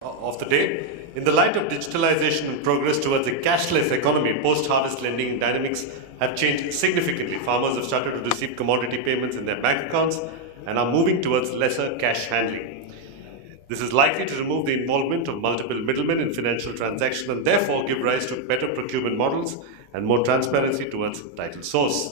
of the day. In the light of digitalization and progress towards a cashless economy, post-harvest lending dynamics have changed significantly. Farmers have started to receive commodity payments in their bank accounts and are moving towards lesser cash handling. This is likely to remove the involvement of multiple middlemen in financial transactions and therefore give rise to better procurement models and more transparency towards title source.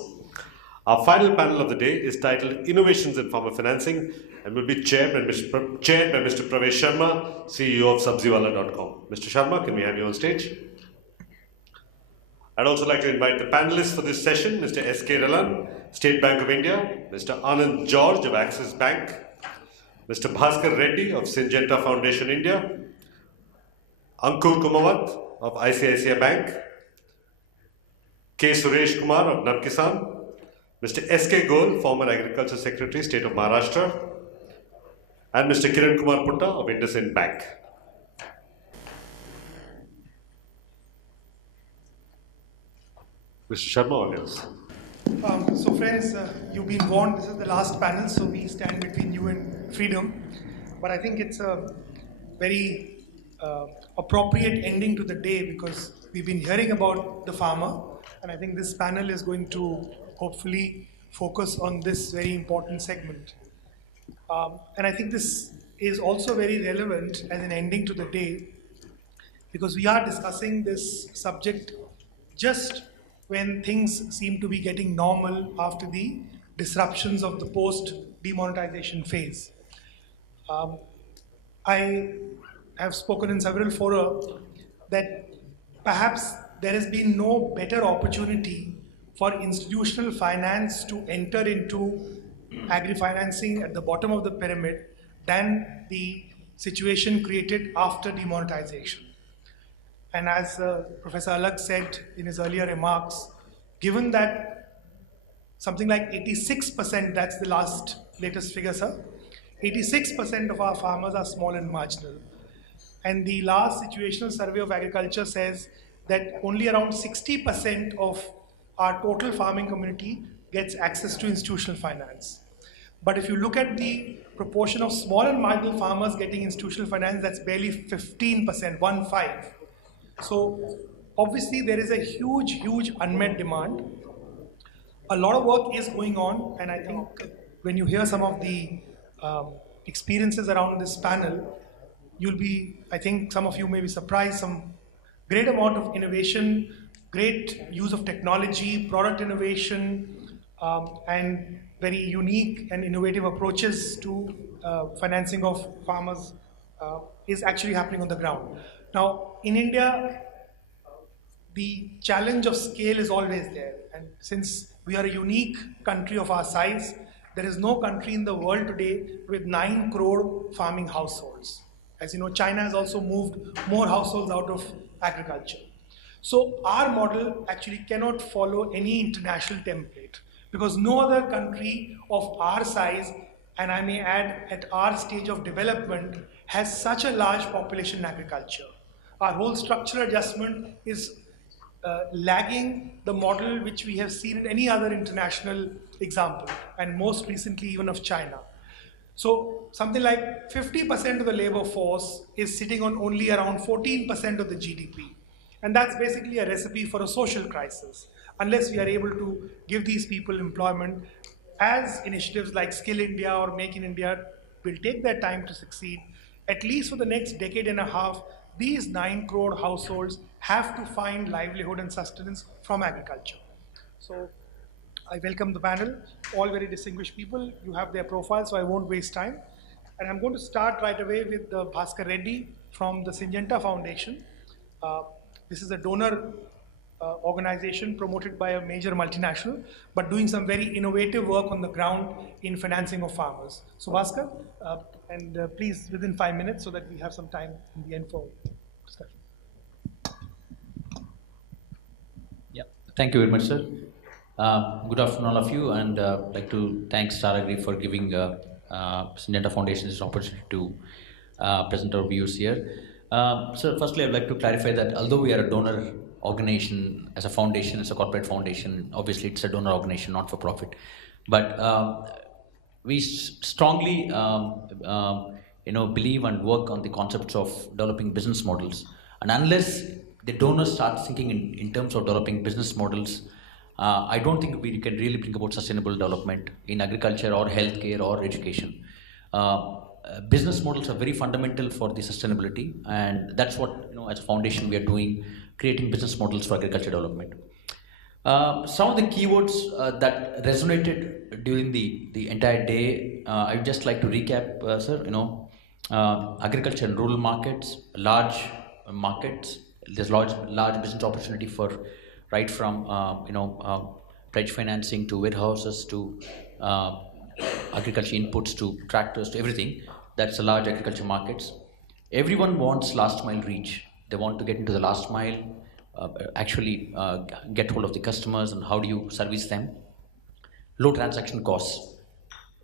Our final panel of the day is titled Innovations in Farmer Financing and will be chaired by Mr. Pravesh Sharma, CEO of Sabziwala.com. Mr. Sharma, can we have you on stage? I'd also like to invite the panelists for this session, Mr. S.K. Relan, State Bank of India, Mr. Anand George of Axis Bank, Mr. Baskar Reddy of Syngenta Foundation India, Ankur Kumawat of ICICI Bank, K. Suresh Kumar of NABKISAN, Mr. S.K. Goel, former Agriculture Secretary, State of Maharashtra, and Mr. Kiran of IndusInd Bank. Mr. Sharma, all yours. So friends, you've been warned, this is the last panel, so we stand between you and freedom. But I think it's a very appropriate ending to the day because we've been hearing about the farmer, and I think this panel is going to hopefully focus on this very important segment. And I think this is also very relevant as an ending to the day because we are discussing this subject just when things seem to be getting normal after the disruptions of the post-demonetization phase. I have spoken in several fora that perhaps there has been no better opportunity for institutional finance to enter into agri-financing at the bottom of the pyramid than the situation created after demonetization. And as Professor Alag said in his earlier remarks, given that something like 86%, that's the latest figure, sir, 86% of our farmers are small and marginal. And the last situational survey of agriculture says that only around 60% of our total farming community gets access to institutional finance. But if you look at the proportion of small and marginal farmers getting institutional finance, that's barely 15%, 1-5. So obviously there is a huge unmet demand. A lot of work is going on, and I think when you hear some of the experiences around this panel, I think some of you may be surprised, some great amount of innovation, great use of technology, product innovation, and very unique and innovative approaches to financing of farmers is actually happening on the ground. Now, in India, the challenge of scale is always there. And since we are a unique country of our size, there is no country in the world today with 9 crore farming households. As you know, China has also moved more households out of agriculture. So our model actually cannot follow any international template because no other country of our size, and I may add at our stage of development, has such a large population in agriculture. Our whole structural adjustment is lagging the model which we have seen in any other international example, and most recently even of China. So something like 50% of the labor force is sitting on only around 14% of the GDP. And that's basically a recipe for a social crisis, unless we are able to give these people employment, as initiatives like Skill India or Make in India will take their time to succeed. At least for the next decade and a half, these 9 crore households have to find livelihood and sustenance from agriculture. So I welcome the panel, all very distinguished people. You have their profiles, so I won't waste time. And I'm going to start right away with Baskar Reddy from the Syngenta Foundation. This is a donor organization promoted by a major multinational, but doing some very innovative work on the ground in financing of farmers. So Baskar, and please within 5 minutes so that we have some time in the end for discussion. Yeah, thank you very much, sir. Good afternoon, all of you, and I'd like to thank Star Agri for giving Syngenta Foundation this opportunity to present our views here. So firstly, I'd like to clarify that although we are a donor organization, as a foundation, as a corporate foundation, obviously it's a donor organization, not for profit, but we strongly believe and work on the concepts of developing business models. And unless the donors start thinking in terms of developing business models, I don't think we can really bring about sustainable development in agriculture or healthcare or education. Business models are very fundamental for the sustainability, and that's what, as a foundation we are doing, creating business models for agriculture development. Some of the keywords that resonated during the entire day, I would just like to recap, sir. Agriculture and rural markets, large markets. There's large business opportunity for right from pledge financing to warehouses to agriculture inputs to tractors to everything. That's a large agriculture markets. Everyone wants last mile reach. They want to get into the last mile, get hold of the customers, and how do you service them. Low transaction costs,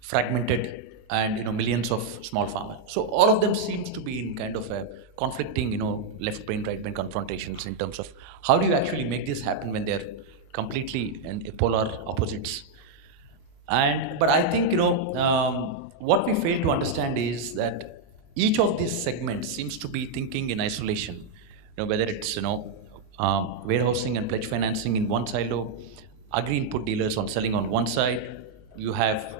fragmented, and millions of small farmers. So all of them seems to be in kind of a conflicting, left brain, right brain confrontations in terms of how do you actually make this happen when they're completely in polar opposites. But I think what we fail to understand is that each of these segments seems to be thinking in isolation. Whether it's warehousing and pledge financing in one silo, agri input dealers on selling on one side. You have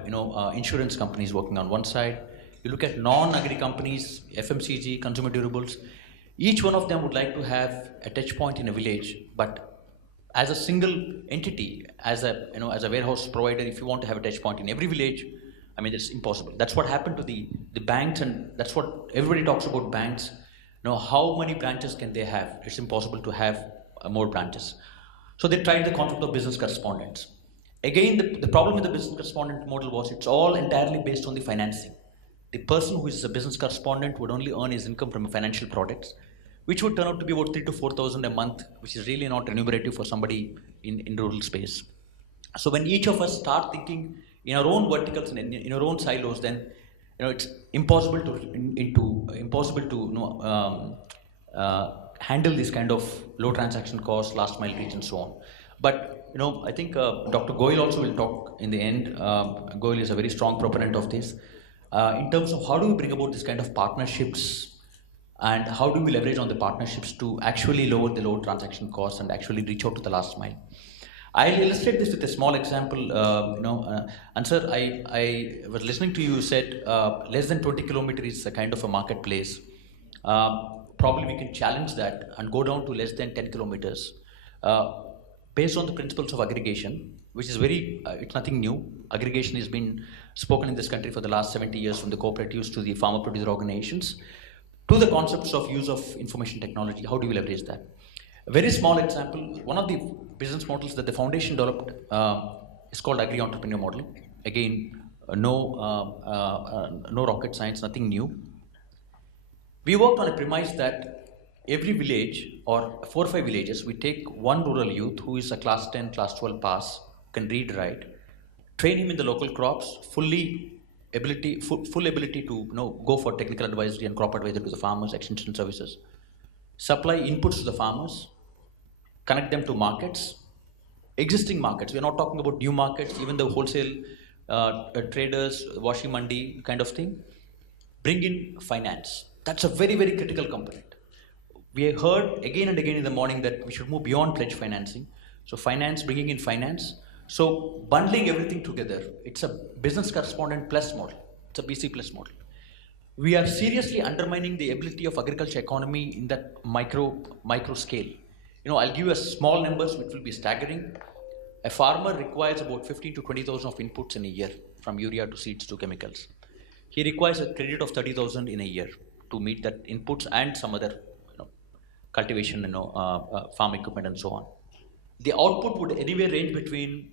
insurance companies working on one side. You look at non-agri companies, FMCG, consumer durables. Each one of them would like to have a touch point in a village, but as a single entity, as a warehouse provider, if you want to have a touch point in every village, it's impossible. That's what happened to the banks, and that's what everybody talks about banks. How many branches can they have? It's impossible to have more branches. So they tried the concept of business correspondents. Again, the problem with the business correspondent model was it's all entirely based on the financing. The person who is a business correspondent would only earn his income from financial products, which would turn out to be about 3,000 to 4,000 a month, which is really not remunerative for somebody in rural space. So when each of us start thinking in our own verticals and in our own silos, then it's impossible to handle this kind of low transaction costs, last mile reach, and so on. But I think Dr. Goel also will talk in the end. Goel is a very strong proponent of this. In terms of how do we bring about this kind of partnerships, and how do we leverage on the partnerships to actually lower the low transaction costs and actually reach out to the last mile. I'll illustrate this with a small example. And sir, I was listening to you said less than 20 kilometers is a kind of a marketplace. Probably we can challenge that and go down to less than 10 kilometers. Based on the principles of aggregation, which is it's nothing new. Aggregation has been spoken in this country for the last 70 years, from the cooperatives to the farmer producer organizations, to the concepts of use of information technology. How do we leverage that? A very small example, one of the business models that the foundation developed is called agri-entrepreneur model. Again, no rocket science, nothing new. We worked on a premise that every village or 4 or 5 villages, we take one rural youth who is a class 10, class 12 pass, can read, write, train him in the local crops, full ability to go for technical advisory and crop advisory to the farmers, extension services, supply inputs to the farmers, connect them to markets, existing markets. We are not talking about new markets, even the wholesale traders, washing mandi kind of thing. Bring in finance. That's a very, very critical component. We heard again and again in the morning that we should move beyond pledge financing. So finance, bringing in finance. So bundling everything together. It's a business correspondent plus model. It's a BC plus model. We are seriously undermining the ability of agriculture economy in that micro scale. I'll give you a small numbers which will be staggering. A farmer requires about 15 to 20,000 of inputs in a year, from urea to seeds to chemicals. He requires a credit of 30,000 in a year to meet that inputs and some other cultivation, farm equipment and so on. The output would anywhere range between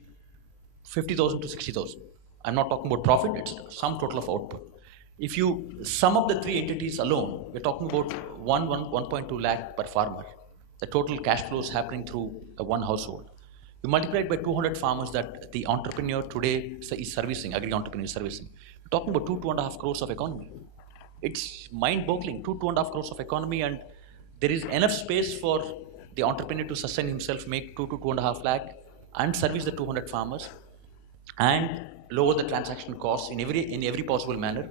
50,000 to 60,000. I'm not talking about profit, it's sum total of output. If you sum up the 3 entities alone, we're talking about 1.2 lakh per farmer. The total cash flows happening through one household. You multiply it by 200 farmers that the entrepreneur today is servicing, agri-entrepreneur is servicing. We're talking about 2.5 crores of economy. It's mind-boggling, 2.5 crores of economy, and there is enough space for the entrepreneur to sustain himself, make 2 to 2.5 lakh, and service the 200 farmers, and lower the transaction costs in every possible manner.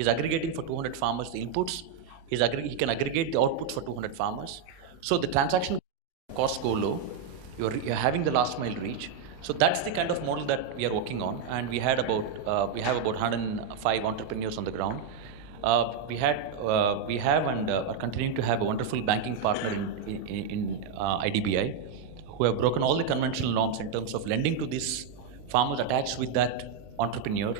He's aggregating for 200 farmers the inputs. He can aggregate the outputs for 200 farmers. So the transaction costs go low. You're having the last mile reach. So that's the kind of model that we are working on, and we have about 105 entrepreneurs on the ground. We have and are continuing to have a wonderful banking partner in IDBI, who have broken all the conventional norms in terms of lending to these farmers attached with that entrepreneur,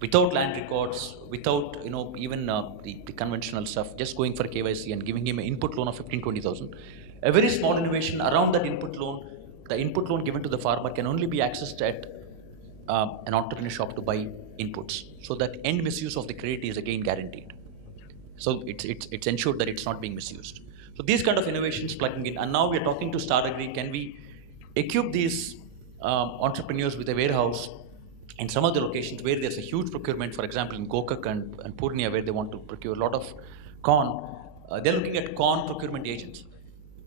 without land records, without even the conventional stuff, just going for KYC and giving him an input loan of 15,000-20,000. A very small innovation around that input loan. The input loan given to the farmer can only be accessed at an entrepreneur shop to buy inputs, so that end misuse of the credit is again guaranteed. So it's ensured that it's not being misused. So these kind of innovations plugging in, and now we are talking to Star Agri. Can we equip these entrepreneurs with a warehouse in some of the locations where there's a huge procurement? For example, in Gokak and Purnia, where they want to procure a lot of corn, they're looking at corn procurement agents.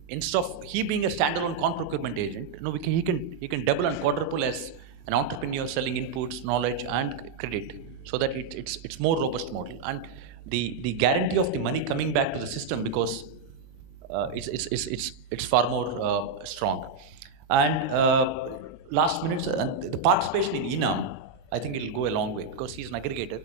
Instead of he being a standalone corn procurement agent, he can double and quadruple as an entrepreneur selling inputs, knowledge, and credit, so that it's more robust model, and the guarantee of the money coming back to the system, because it's far more strong. And last minute, the participation in ENAM, I think it'll go a long way, because he's an aggregator.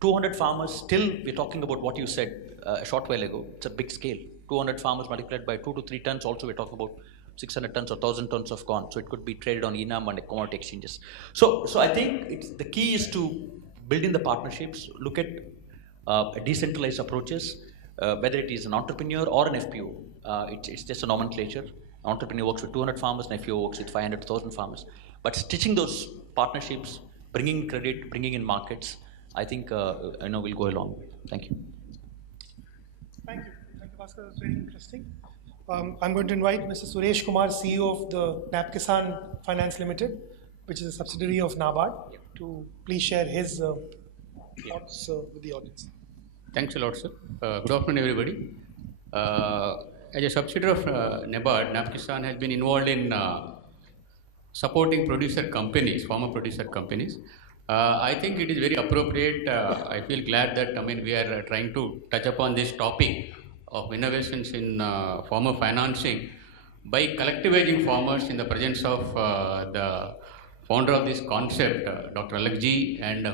200 farmers, still we're talking about what you said a short while ago. It's a big scale. 200 farmers multiplied by 2 to 3 tons, also we're talking about 600 tons or 1,000 tons of corn. So it could be traded on ENAM and commodity exchanges. So I think the key is to build in the partnerships, look at decentralized approaches, whether it is an entrepreneur or an FPO. It's just a nomenclature. An entrepreneur works with 200 farmers, an FPO works with 500,000 farmers. But stitching those partnerships, bringing in credit, bringing in markets, I think we'll go a long way. Thank you. Thank you. Thank you, Baskar. That's very interesting. I'm going to invite Mr. Suresh Kumar, CEO of the NABKISAN Finance Limited, which is a subsidiary of NABARD, to please share his thoughts with the audience. Thanks a lot, sir. Good afternoon, everybody. As a subsidiary of NABARD, NABKISAN has been involved in supporting producer companies, farmer producer companies. I think it is very appropriate. I feel glad that we are trying to touch upon this topic of innovations in farmer financing by collectivizing farmers in the presence of the founder of this concept, Dr. Alakji, and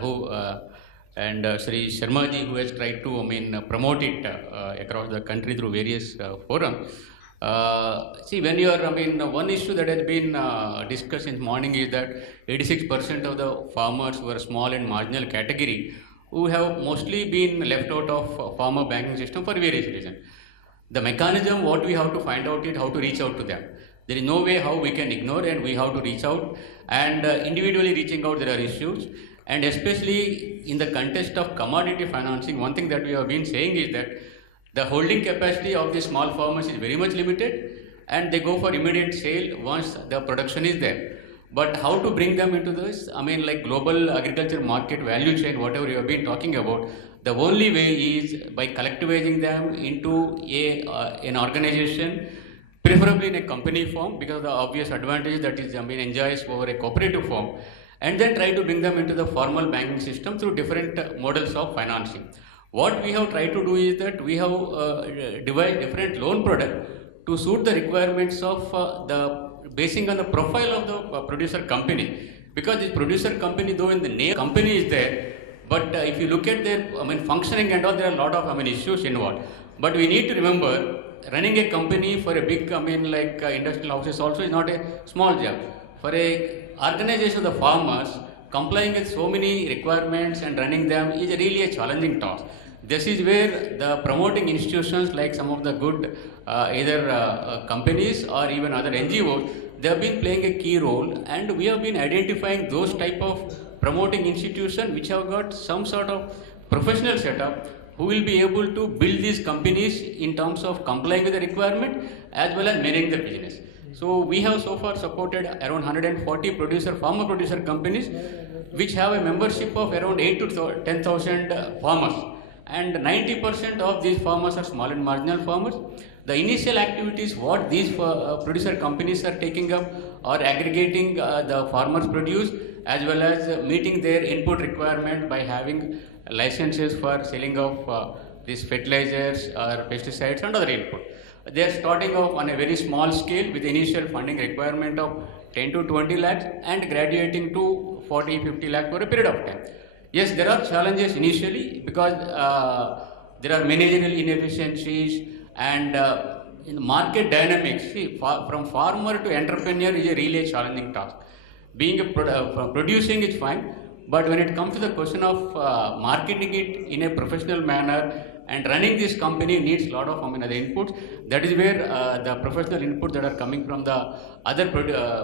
Sri Sharma ji, who has tried to promote it across the country through various forums. See, when you are, one issue that has been discussed this morning is that 86% of the farmers were small and marginal category who have mostly been left out of farmer banking system for various reasons. The mechanism, what we have to find out is how to reach out to them. There is no way how we can ignore, and we have to reach out, and individually reaching out there are issues. And especially in the context of commodity financing, one thing that we have been saying is that the holding capacity of the small farmers is very much limited, and they go for immediate sale once the production is there. But how to bring them into this, like global agriculture market value chain, whatever you have been talking about, the only way is by collectivizing them into an organization, preferably in a company form, because the obvious advantage that is enjoys over a cooperative form, and then try to bring them into the formal banking system through different models of financing. What we have tried to do is that we have devised different loan products to suit the requirements of basing on the profile of the producer company. Because this producer company, though in the name company is there, but if you look at their functioning and all, there are a lot of issues involved. But we need to remember, running a company for a big like industrial houses also is not a small job. For a organization of the farmers, complying with so many requirements and running them is really a challenging task. This is where the promoting institutions like some of the good either companies or even other NGOs, they have been playing a key role, and we have been identifying those type of promoting institutions which have got some sort of professional setup who will be able to build these companies in terms of complying with the requirement as well as managing the business. So we have so far supported around 140 farmer producer companies which have a membership of around 8 to 10,000 farmers, and 90% of these farmers are small and marginal farmers. The initial activities what these producer companies are taking up or aggregating the farmers' produce as well as meeting their input requirement by having licenses for selling of these fertilizers or pesticides and other input. They are starting off on a very small scale with initial funding requirement of 10 to 20 lakhs and graduating to 40, 50 lakhs for a period of time. Yes, there are challenges initially because there are managerial inefficiencies and in the market dynamics. See, from farmer to entrepreneur is a really challenging task. Being producing is fine, but when it comes to the question of marketing it in a professional manner and running this company needs a lot of other inputs. That is where the professional inputs that are coming from the other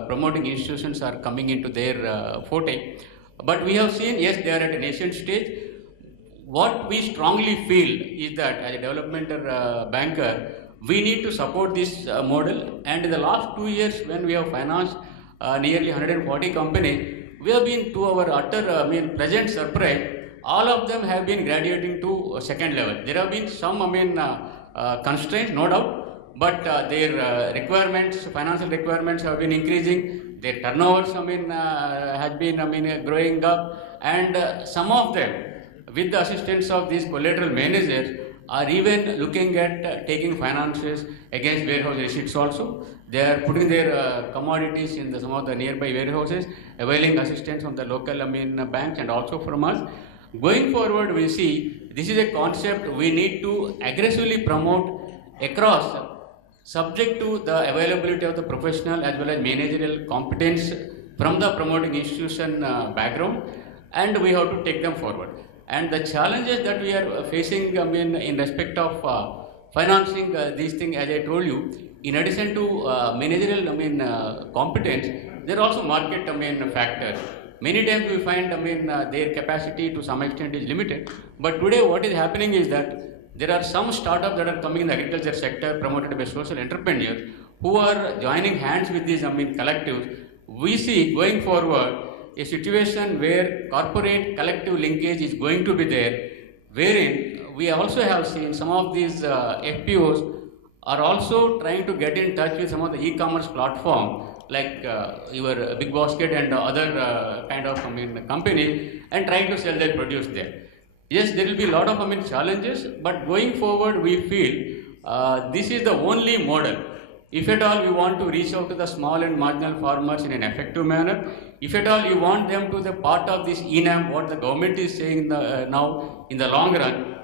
promoting institutions are coming into their forte. But we have seen, yes, they are at a nascent stage. What we strongly feel is that as a developmental banker, we need to support this model. And in the last 2 years, when we have financed nearly 140 companies, we have been, to our utter pleasant surprise, all of them have been graduating to second level. There have been some constraints, no doubt, but their requirements, financial requirements have been increasing. Their turnovers has been growing up, and some of them, with the assistance of these collateral managers, are even looking at taking finances against warehouse receipts also. They are putting their commodities in some of the nearby warehouses, availing assistance from the local banks and also from us. Going forward, we see this is a concept we need to aggressively promote across, subject to the availability of the professional as well as managerial competence from the promoting institution background, and we have to take them forward. And the challenges that we are facing in respect of financing these things, as I told you, in addition to managerial competence, there are also market factors. Many times we find their capacity to some extent is limited. But today what is happening is that there are some startups that are coming in the agriculture sector promoted by social entrepreneurs who are joining hands with these collectives. We see going forward a situation where corporate collective linkage is going to be there, wherein we also have seen some of these FPOs are also trying to get in touch with some of the e-commerce platforms like your Big Basket and other kind of companies and trying to sell their produce there. Yes, there will be a lot of challenges, but going forward we feel this is the only model. If at all we want to reach out to the small and marginal farmers in an effective manner, if at all you want them to the part of this ENAM, what the government is saying now in the long run,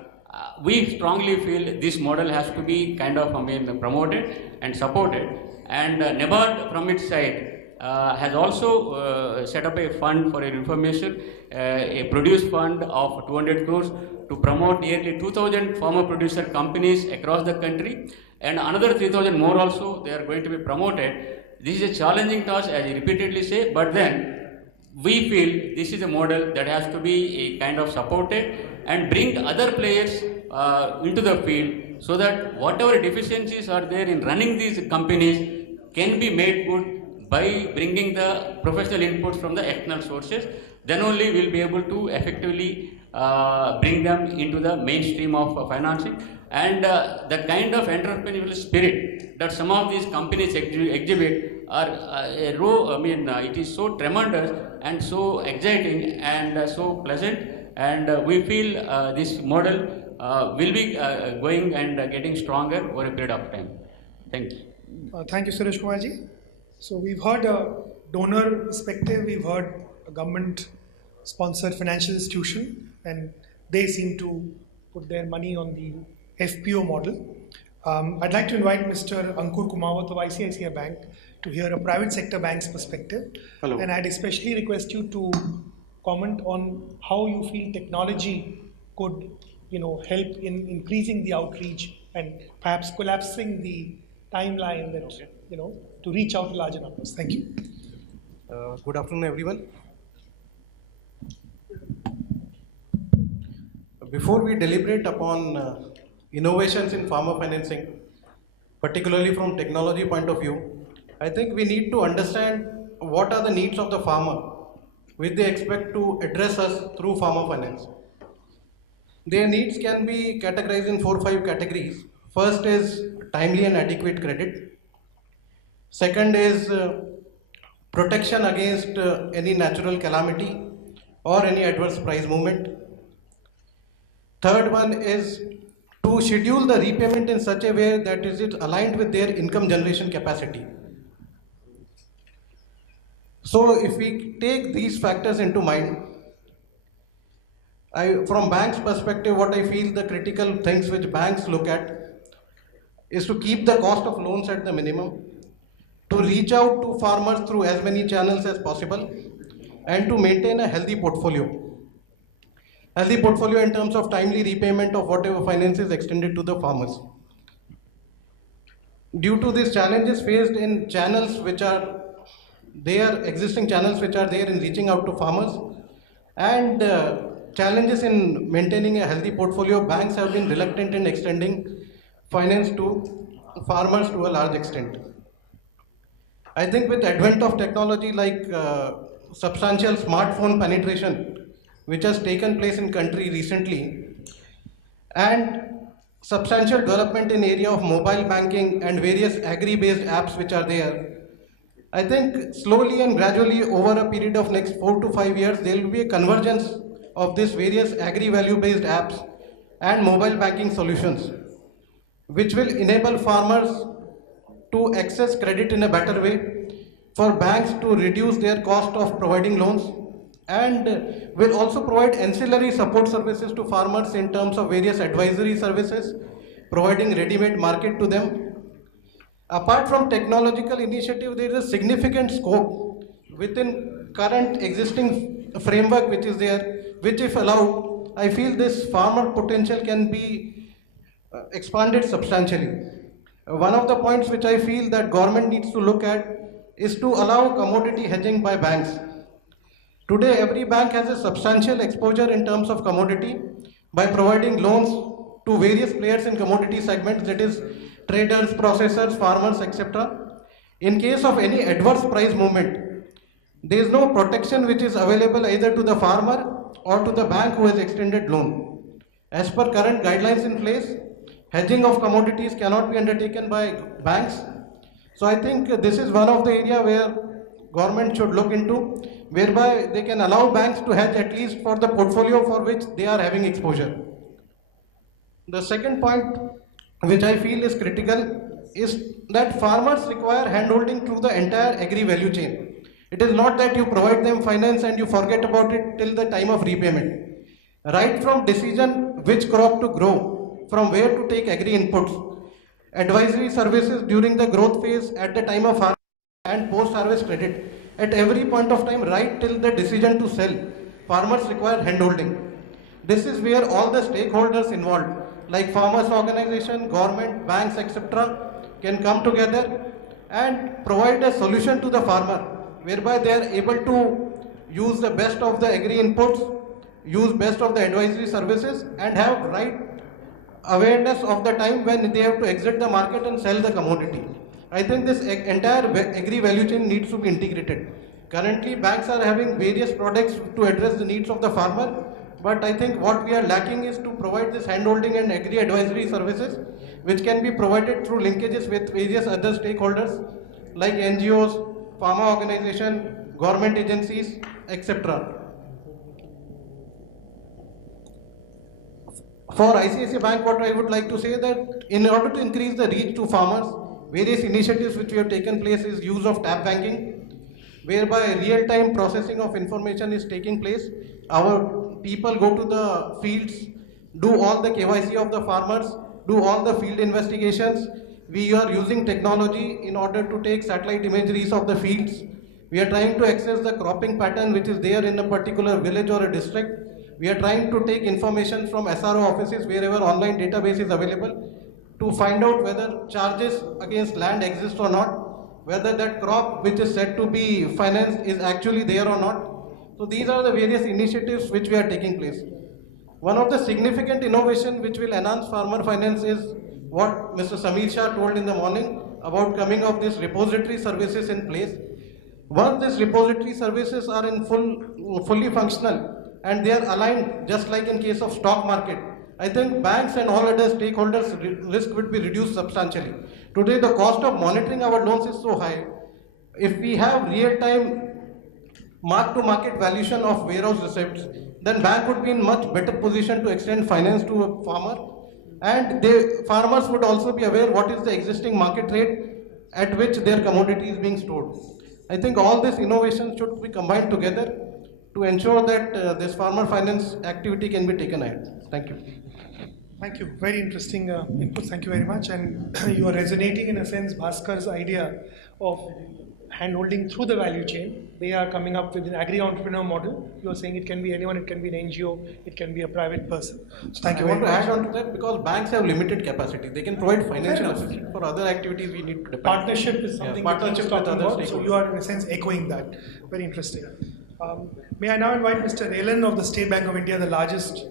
we strongly feel this model has to be kind of promoted and supported. And NABARD from its side has also set up a fund for your information, a produce fund of 200 crores to promote nearly 2,000 farmer producer companies across the country, and another 3,000 more also they are going to be promoted. This is a challenging task, as I repeatedly say, but then we feel this is a model that has to be a kind of supported and bring other players into the field so that whatever deficiencies are there in running these companies can be made good by bringing the professional inputs from the external sources. Then only we'll be able to effectively bring them into the mainstream of financing. And the kind of entrepreneurial spirit that some of these companies exhibit are it is so tremendous and so exciting and so pleasant, and we feel this model will be going and getting stronger over a period of time. Thank you. Thank you, Suresh Kumarji. So we've heard a donor perspective, we've heard a government-sponsored financial institution, and they seem to put their money on the FPO model. I'd like to invite Mr. Ankur Kumawat of ICICI Bank to hear a private sector bank's perspective. Hello. And I'd especially request you to comment on how you feel technology could, help in increasing the outreach and perhaps collapsing the timeline that, to reach out to larger numbers. Thank you. Good afternoon, everyone. Before we deliberate upon innovations in farmer financing, particularly from technology point of view, I think we need to understand what are the needs of the farmer which they expect to address us through farmer finance. Their needs can be categorized in 4 or 5 categories. First is timely and adequate credit. Second is protection against any natural calamity or any adverse price movement. Third one is to schedule the repayment in such a way that is it aligned with their income generation capacity. So if we take these factors into mind, from bank's perspective, what I feel the critical things which banks look at is to keep the cost of loans at the minimum, to reach out to farmers through as many channels as possible, and to maintain a healthy portfolio. Healthy portfolio in terms of timely repayment of whatever finance is extended to the farmers. Due to these challenges faced in channels which are there, existing channels which are there in reaching out to farmers, and challenges in maintaining a healthy portfolio, banks have been reluctant in extending finance to farmers to a large extent. I think with advent of technology like substantial smartphone penetration, which has taken place in country recently, and substantial development in area of mobile banking and various agri-based apps which are there, I think slowly and gradually over a period of next 4 to 5 years, there will be a convergence of these various agri-value based apps and mobile banking solutions, which will enable farmers to access credit in a better way, for banks to reduce their cost of providing loans, and will also provide ancillary support services to farmers in terms of various advisory services, providing ready-made market to them. Apart from technological initiative, there is a significant scope within current existing framework which is there, which if allowed, I feel this farmer potential can be expanded substantially. One of the points which I feel that government needs to look at is to allow commodity hedging by banks. Today, every bank has a substantial exposure in terms of commodity by providing loans to various players in commodity segments, that is traders, processors, farmers, etc. In case of any adverse price movement, there is no protection which is available either to the farmer or to the bank who has extended loan. As per current guidelines in place, hedging of commodities cannot be undertaken by banks. So I think this is one of the area where government should look into, whereby they can allow banks to hedge at least for the portfolio for which they are having exposure. The second point which I feel is critical is that farmers require handholding through the entire agri value chain. It is not that you provide them finance and you forget about it till the time of repayment. Right from decision which crop to grow, from where to take agri inputs, advisory services during the growth phase, at the time of harvest and post-harvest credit, at every point of time, right till the decision to sell, farmers require handholding. This is where all the stakeholders involved, like farmers organization, government, banks, etc., can come together and provide a solution to the farmer, whereby they are able to use the best of the agri inputs, use best of the advisory services, and have right awareness of the time when they have to exit the market and sell the commodity. I think this entire agri value chain needs to be integrated. Currently, banks are having various products to address the needs of the farmer, but I think what we are lacking is to provide this handholding and agri advisory services, which can be provided through linkages with various other stakeholders like NGOs, pharma organization, government agencies, etc. For ICICI Bank, what I would like to say that in order to increase the reach to farmers, various initiatives which we have taken place is use of tap banking, whereby real-time processing of information is taking place. Our people go to the fields, do all the KYC of the farmers, do all the field investigations. We are using technology in order to take satellite imageries of the fields. We are trying to access the cropping pattern which is there in a particular village or a district. We are trying to take information from SRO offices wherever online database is available to find out whether charges against land exist or not, whether that crop which is said to be financed is actually there or not. So these are the various initiatives which we are taking place. One of the significant innovation which will enhance farmer finance is what Mr. Sameer Shah told in the morning about coming of these repository services in place. Once these repository services are in fully functional and they are aligned just like in case of stock market, I think banks and all other stakeholders risk would be reduced substantially. Today the cost of monitoring our loans is so high. if we have real-time mark-to-market valuation of warehouse receipts, then bank would be in much better position to extend finance to a farmer, and farmers would also be aware what is the existing market rate at which their commodity is being stored. I think all this innovation should be combined together to ensure that this farmer finance activity can be taken ahead. Thank you. Thank you. Very interesting input. Thank you very much. And you are resonating in a sense Bhaskar's idea of hand-holding through the value chain. They are coming up with an agri-entrepreneur model. You are saying it can be anyone, it can be an NGO, it can be a private person. So thank you very much. I want to add on to that because banks have limited capacity. they can provide financial assistance. For other activities we need to depend. Partnership is something partnership that with talking others. about. So you are in a sense echoing that. Very interesting. May I now invite Mr. Relan of the State Bank of India, the largest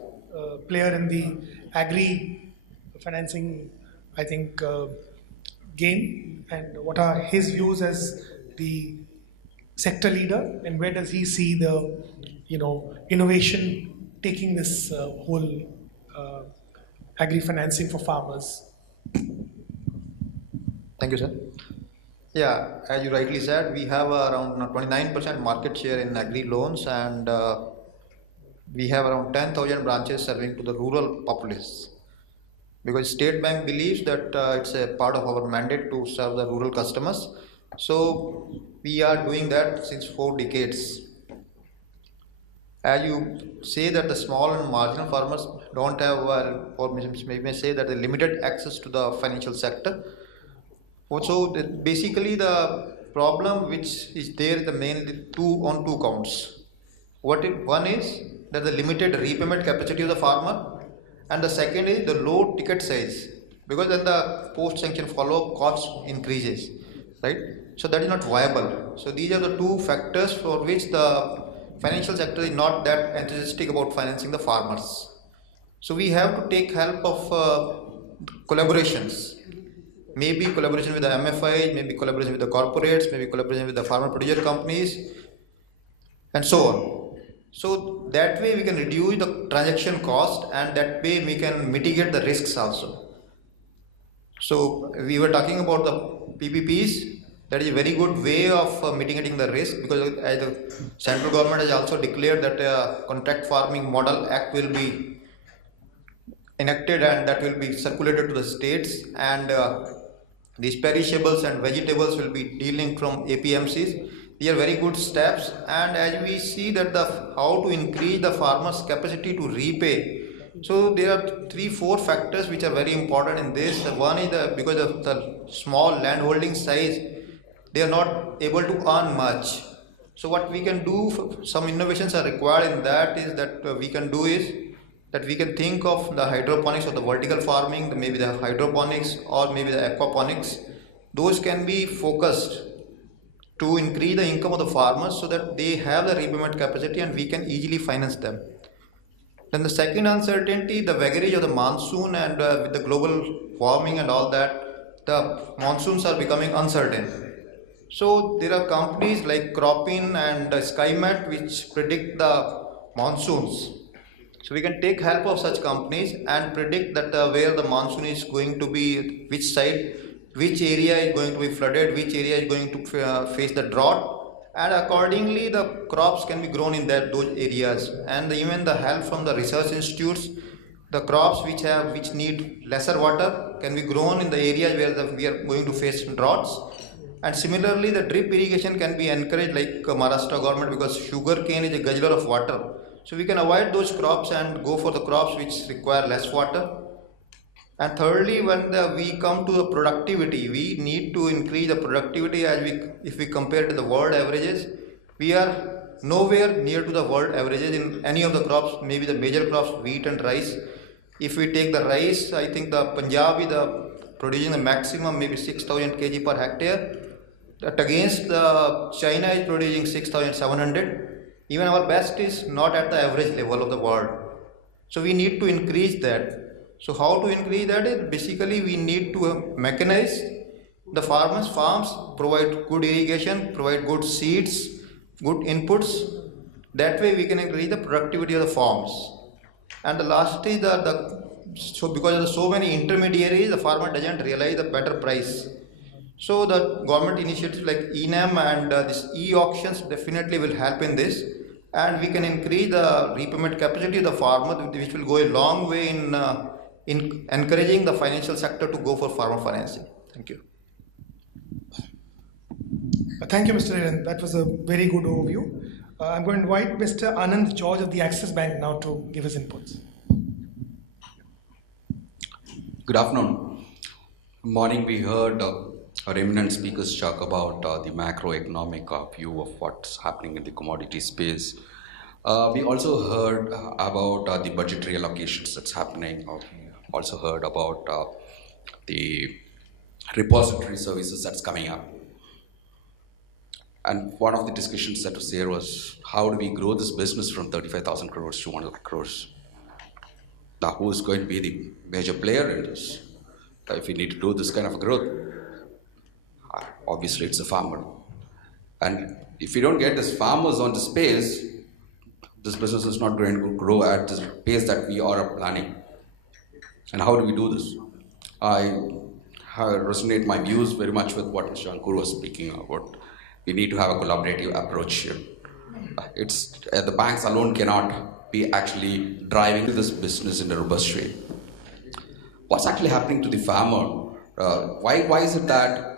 player in the agri financing, I think, game, and what are his views as the sector leader, and where does he see the innovation taking this whole agri financing for farmers? Thank you, sir. Yeah, as you rightly said, we have around 29% market share in agri loans, and we have around 10,000 branches serving to the rural populace. Because State Bank believes that it's a part of our mandate to serve the rural customers. So we are doing that since 4 decades. As you say that the small and marginal farmers don't have, or maybe say that they limited access to the financial sector. Also, basically the problem which is there, the mainly on two counts. One is that the limited repayment capacity of the farmer, and the second is the low ticket size, because then the post-sanction follow-up cost increases, right? So that is not viable. So these are the two factors for which the financial sector is not that enthusiastic about financing the farmers. So we have to take help of collaborations. Maybe collaboration with the MFIs, maybe collaboration with the corporates, maybe collaboration with the farmer producer companies, and so on. So that way we can reduce the transaction cost, and that way we can mitigate the risks also. So we were talking about the PPPs. That is a very good way of mitigating the risk, because as the central government has also declared that a contract farming model act will be enacted, and that will be circulated to the states, and these perishables and vegetables will be dealing from APMCs. These are very good steps, and as we see that how to increase the farmers' capacity to repay. So there are 3-4 factors which are very important in this. One is because of the small landholding size, they are not able to earn much. So what we can do, some innovations are required in that, is that we can do is that we can think of the hydroponics or the vertical farming, maybe the hydroponics or maybe the aquaponics. Those can be focused to increase the income of the farmers so that they have the repayment capacity and we can easily finance them. Then the second uncertainty, the vagaries of the monsoon, and with the global warming and all that, the monsoons are becoming uncertain. So there are companies like Cropin and SkyMat which predict the monsoons. So we can take help of such companies and predict that where the monsoon is going to be, which side, which area is going to be flooded, which area is going to face the drought, and accordingly the crops can be grown in those areas. And even the help from the research institutes, the crops which need lesser water can be grown in the areas where we are going to face droughts. And similarly, the drip irrigation can be encouraged like Maharashtra government, because sugar cane is a guzzler of water. So we can avoid those crops and go for the crops which require less water. And thirdly, when we come to the productivity, we need to increase the productivity. If we compare to the world averages, we are nowhere near to the world averages in any of the crops, maybe the major crops, wheat and rice. If we take the rice, I think the Punjab is producing the maximum maybe 6,000 kg per hectare. That against China is producing 6,700. Even our best is not at the average level of the world. So we need to increase that. So how to increase that is basically we need to mechanize the farms, provide good irrigation, provide good seeds, good inputs. That way we can increase the productivity of the farms. And the last is so because of so many intermediaries, the farmer doesn't realize the better price. So the government initiatives like ENAM and this e-auctions definitely will help in this, and we can increase the repayment capacity of the farmer, which will go a long way in encouraging the financial sector to go for farmer financing. Thank you. Thank you, Mr. Relan. That was a very good overview. I'm going to invite Mr. Anand George of the Axis Bank now to give his inputs. Good afternoon. Morning we heard our eminent speakers talk about the macroeconomic view of what's happening in the commodity space. We also heard about the budgetary allocations that's happening. We also heard about the repository services that's coming up. And one of the discussions that was there was, how do we grow this business from 35,000 crores to 1 lakh crores? Now, who is going to be the major player in this? If we need to do this kind of growth, obviously it's the farmer. And if we don't get these farmers on the space, this business is not going to grow at the pace that we are planning. And how do we do this? I resonate my views very much with what Mr. Ankur was speaking about. We need to have a collaborative approach here. The banks alone cannot be actually driving this business in a robust way. What's actually happening to the farmer? Why is it that